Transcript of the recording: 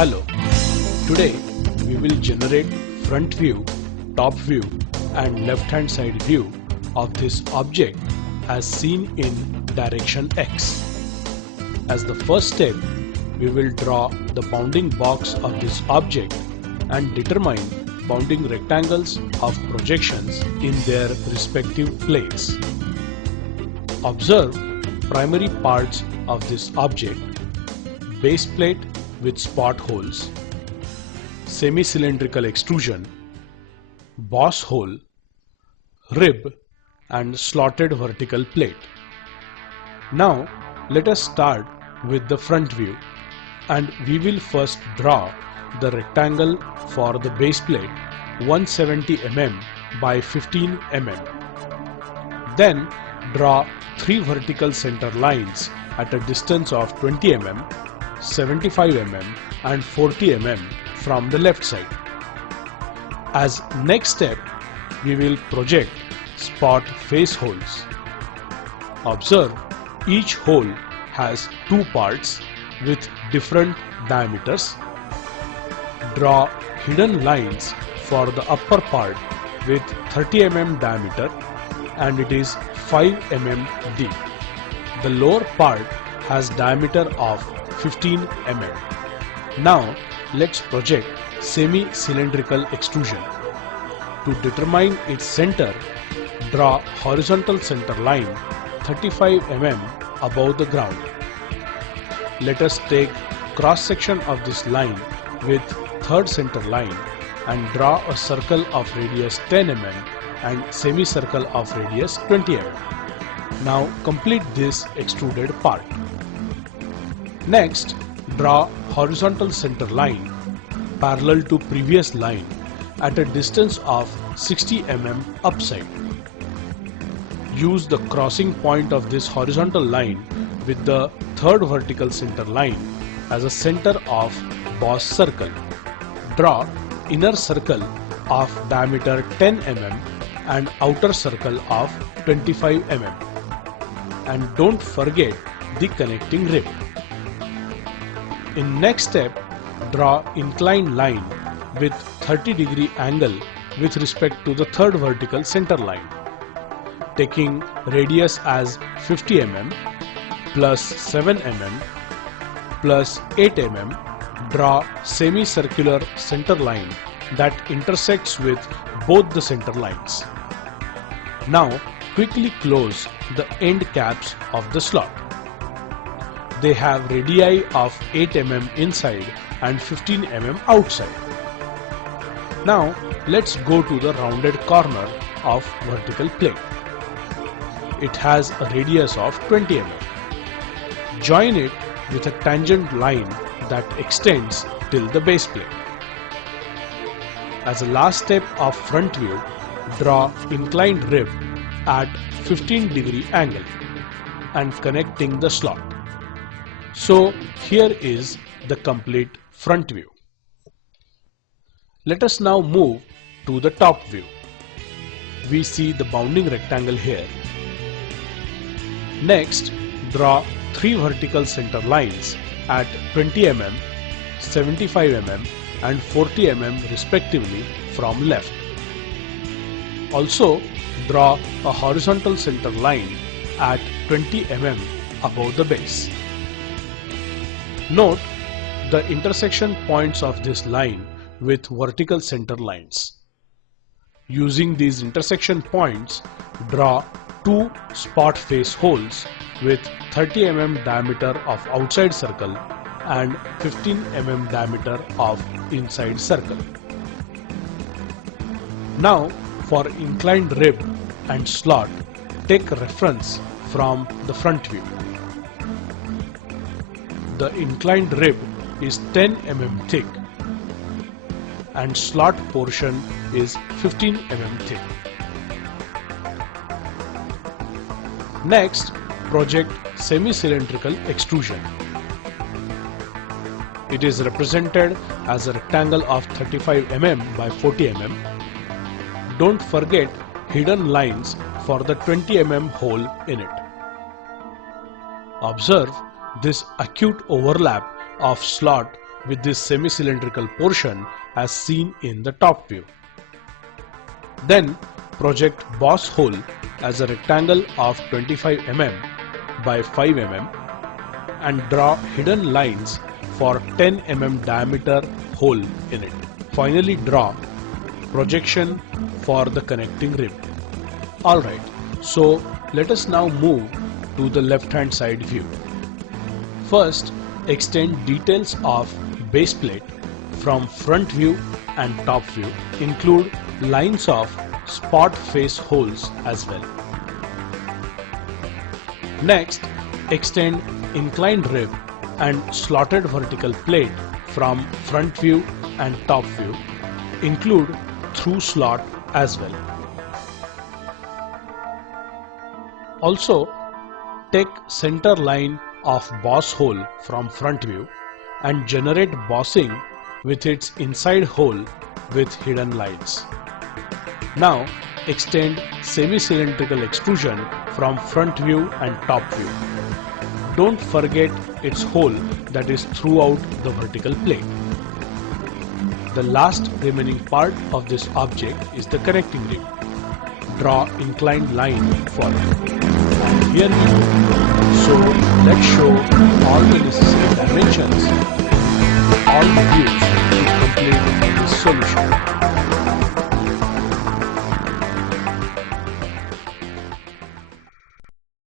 Hello, today we will generate front view, top view and left hand side view of this object as seen in direction X. As the first step, we will draw the bounding box of this object and determine bounding rectangles of projections in their respective planes. Observe primary parts of this object: base plate with spot holes, semi-cylindrical extrusion, boss hole, rib and slotted vertical plate. Now let us start with the front view, and we will first draw the rectangle for the base plate 170 mm by 15 mm. Then draw 3 vertical center lines at a distance of 20 mm, 75 mm and 40 mm from the left side. As next step, we will project spot face holes. Observe each hole has 2 parts with different diameters. Draw hidden lines for the upper part with 30 mm diameter and it is 5 mm deep. The lower part has diameter of 15 mm. Now let's project semi-cylindrical extrusion. To determine its center, draw horizontal center line 35 mm above the ground. Let us take cross section of this line with third center line and draw a circle of radius 10 mm and semicircle of radius 20 mm. Now complete this extruded part. Next, draw horizontal center line parallel to previous line at a distance of 60 mm upside. Use the crossing point of this horizontal line with the third vertical center line as a center of boss circle. Draw inner circle of diameter 10 mm and outer circle of 25 mm. And don't forget the connecting rib. In next step, draw inclined line with 30-degree angle with respect to the third vertical center line. Taking radius as 50 mm plus 7 mm plus 8 mm, draw semicircular center line that intersects with both the center lines. Now quickly close the end caps of the slot. They have radii of 8 mm inside and 15 mm outside. Now let's go to the rounded corner of vertical plate. It has a radius of 20 mm. Join it with a tangent line that extends till the base plate. As a last step of front view, draw inclined rib at 15-degree angle and connecting the slot. So here is the complete front view. Let us now move to the top view. We see the bounding rectangle here. Next, draw 3 vertical center lines at 20 mm, 75 mm and 40 mm respectively from left. Also, draw a horizontal center line at 20 mm above the base. Note the intersection points of this line with vertical center lines. Using these intersection points, draw 2 spot face holes with 30 mm diameter of outside circle and 15 mm diameter of inside circle. Now for inclined rib and slot, take reference from the front view. The inclined rib is 10 mm thick and slot portion is 15 mm thick. Next, project semi-cylindrical extrusion. It is represented as a rectangle of 35 mm by 40 mm. Don't forget hidden lines for the 20 mm hole in it. Observe this acute overlap of slot with this semi-cylindrical portion as seen in the top view. Then project boss hole as a rectangle of 25 mm by 5 mm and draw hidden lines for 10 mm diameter hole in it. Finally draw projection for the connecting rib. Alright, so let us now move to the left hand side view. First, extend details of base plate from front view and top view. Include lines of spot face holes as well. Next, extend inclined rib and slotted vertical plate from front view and top view. Include through slot as well. Also, take center line of boss hole from front view and generate bossing with its inside hole with hidden lines. Now extend semi-cylindrical extrusion from front view and top view. Don't forget its hole that is throughout the vertical plate. The last remaining part of this object is the connecting rib. Draw inclined line for it. And here we go. So let's show all the necessary dimensions